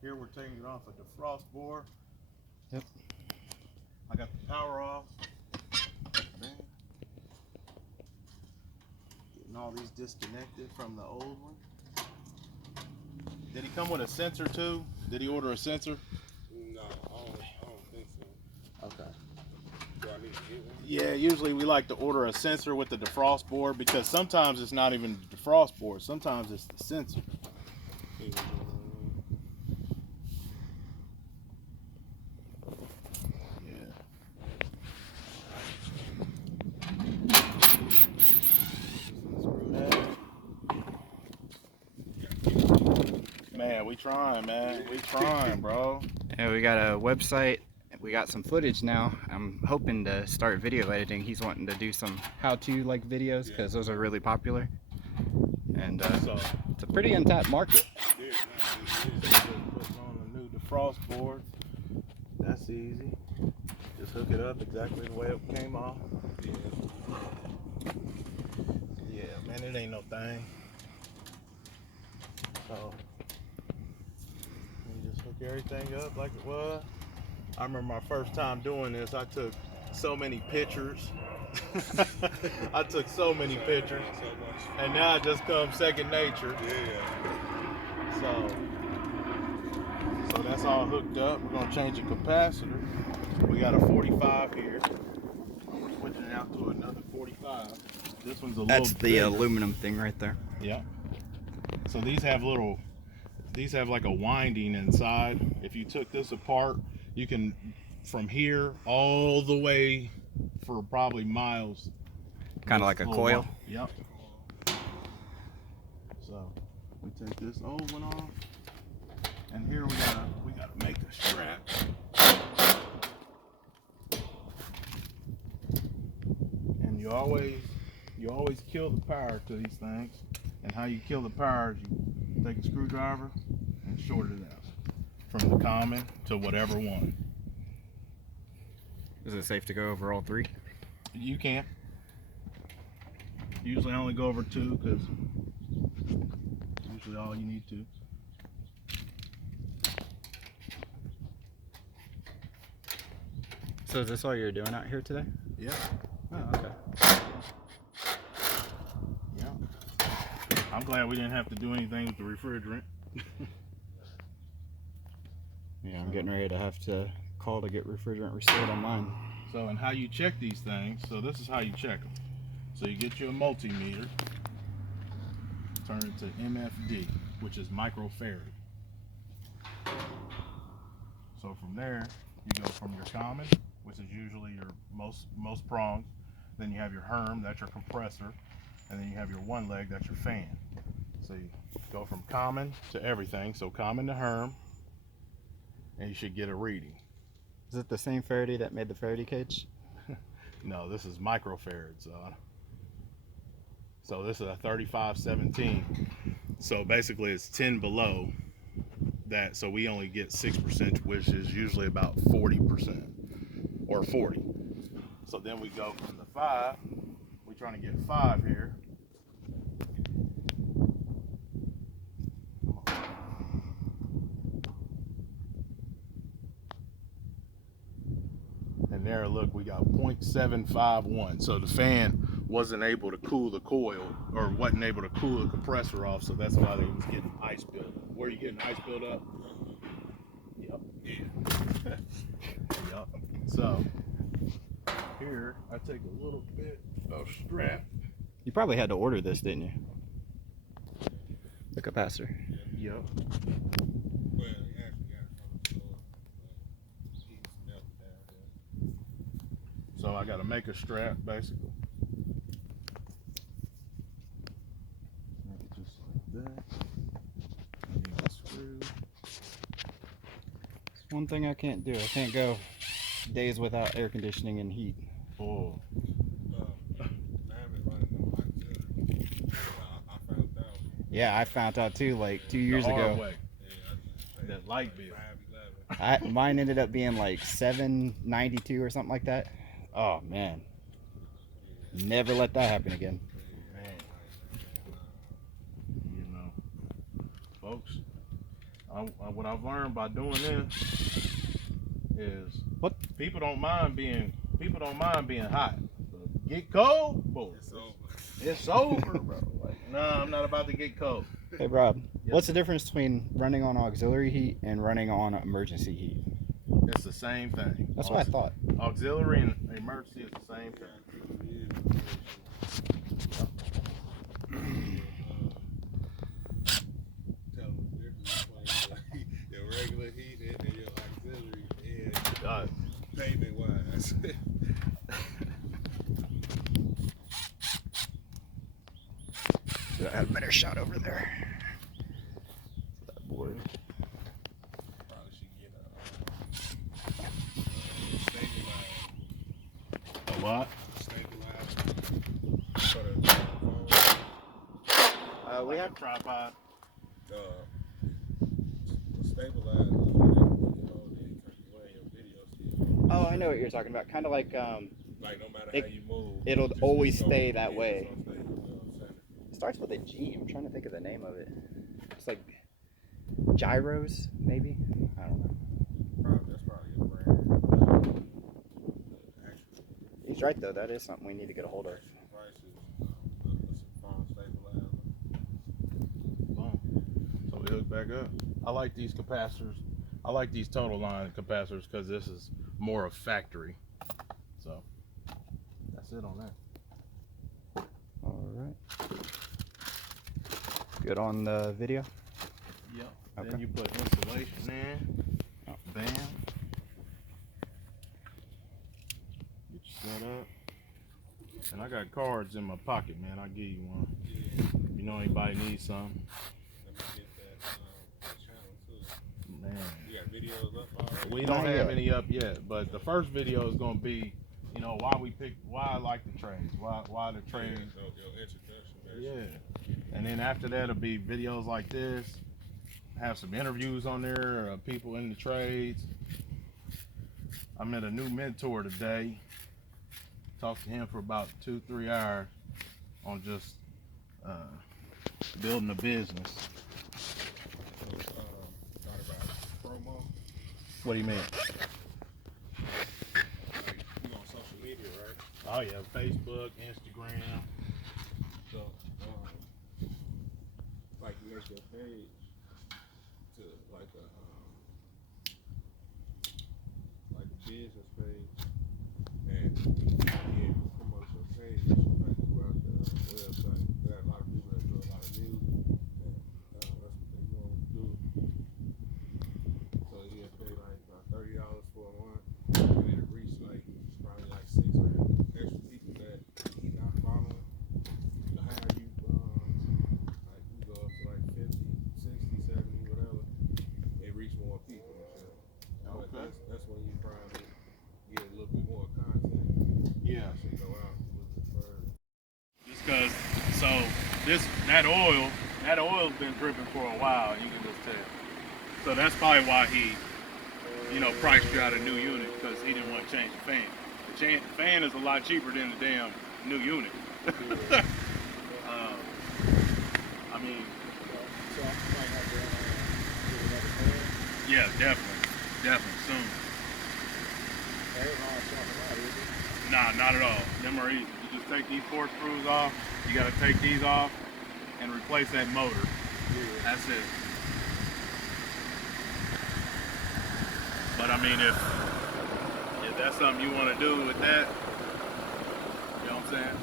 Here we're taking it off a defrost board. Yep. I got the power off. Getting all these disconnected from the old one. Did he come with a sensor too? Did he order a sensor? No, I don't think so. Okay. Do I need to get one? Yeah, usually we like to order a sensor with the defrost board because sometimes it's not even the defrost board. Sometimes it's the sensor. Man, we trying, man. We trying, bro. Yeah, we got a website. We got some footage now. I'm hoping to start video editing. He's wanting to do some how-to like videos because those are really popular. And So it's a pretty untapped market. Yeah, just putting on a new defrost board. That's easy. Just hook it up exactly the way it came off. Yeah, man, it ain't no thing. So you just hook everything up like it was. I remember my first time doing this, I took so many pictures. I took so many pictures, and now it just comes second nature. Yeah. So that's all hooked up. We're gonna change the capacitor. We got a 45 here. Switching it out to another 45. This one's a little That's the bigger. aluminum thing right there. Yeah. So these have like a winding inside. If you took this apart, you can from here all the way for probably miles. Kind of like a coil. Yep. So we take this old one off, and here we gotta make a strap. And you always kill the power to these things. And how you kill the power is you take a screwdriver and short it out from the common to whatever one. Is it safe to go over all three? You can. Usually I only go over two because usually all you need to. So is this all you're doing out here today? Yeah. Oh, okay. Yeah. I'm glad we didn't have to do anything with the refrigerant. Yeah, I'm getting ready to have to call to get refrigerant restored on mine. So, and how you check these things, so this is how you check them. So you get you a multimeter, turn it to MFD, which is microfarad. So from there, you go from your common, which is usually your most prongs, then you have your Herm, that's your compressor, and then you have your one leg, that's your fan. So you go from common to everything, so common to Herm, and you should get a reading. Is it the same Faraday that made the Faraday cage? No, this is microfarad, son. So this is a 3517. So basically it's 10 below that, so we only get 6%, which is usually about 40% or 40. So then we go from the 5, we're trying to get 5 here. And there, look, we got 0.751. So the fan wasn't able to cool the coil, or wasn't able to cool the compressor off, so that's why they was getting ice build. Where are you getting ice build up? Yep. Yeah. Yep. So here, I take a little bit of strap. You probably had to order this, didn't you? The capacitor. Yep. Well, he actually got it from the store, but he's melted down there. So I got to make a strap, basically. Make it just like that. And use a screw. One thing I can't do. I can't go days without air conditioning and heat. Oh. I haven't running no auxiliary. I found out. Yeah, I found out too, like 2 years The hard ago. way. Yeah, That light bill. 511. Mine ended up being like $7.92 or something like that. Oh man, never let that happen again. Man. You know, folks, What I've learned by doing this is What? people don't mind being hot. But get cold, boy. It's over. It's over, bro. Like, nah, I'm not about to get cold. Hey, Rob, Yes, what's sir. the difference between running on auxiliary heat and running on emergency heat? It's the same thing. That's what I thought. Auxiliary and emergency is the same thing. Tell them the difference between your regular heat and your auxiliary and God. payment wise. I had a better shot over there. That board. Probably should get a stabilizer. A what? Stabilizer for the phone. We Like have a tripod. Stabilizer. You know, your videos. Oh, I know what you're talking about. Kind of like Like no matter It- how you move, it'll just always go- stay that yeah, way. it's gonna stay, you know what I'm saying? it starts with a G. I'm trying to think of the name of it. It's like gyros, maybe. I don't know. That's probably a brand. Actually, He's right though. That is something we need to get a hold of. price is a phone stabilizer. Boom. So we hook back up. I like these capacitors. I like these total line capacitors because this is more of factory. So that's it on that. All right. Good on the video. Yep. Okay. Then you put insulation in. Oh. Bam. Get you set up. And I got cards in my pocket, man. I'll give you one. Yeah, You know anybody needs some? let me get that channel too. Man. You got videos up already? We don't Not have yet. any up yet, but the first video is gonna be, you know, why I like the trades, why the Yeah, trades. so your introduction, basically. Yeah. And then after that, it'll be videos like this. Have some interviews on there, people in the trades. I met a new mentor today. Talked to him for about 2-3 hours on just building a business. Thought about promo. What do you mean? Like, you on social media, right? Oh yeah, Facebook, Instagram. So, like you make your page to like a business page, and you promote your page like throughout the website. There are a lot of people that do a lot of music, and that's what they want to do. So you get paid like $30 for a month, and it reach like probably like 600 extra people that he not following. To hire you, like you go up to like 50, 60, 70, whatever. It reach more people and shit. But Okay. that's when you probably get a little bit more content. Yeah. That should go out a little bit further. Just cause, so that oil's been dripping for a while, you can just tell. So that's probably why he, you know, priced you out a new unit, because he didn't want to change the fan. The fan is a lot cheaper than the damn new unit. I mean, So I might have to get another fan. yeah, definitely soon. Hey, no, something out, is it? Nah, not at all. Them are easy. You just take these 4 screws off. You gotta take these off and replace that motor. Yeah. That's it. But I mean, if that's something you want to do with that, you know what I'm saying?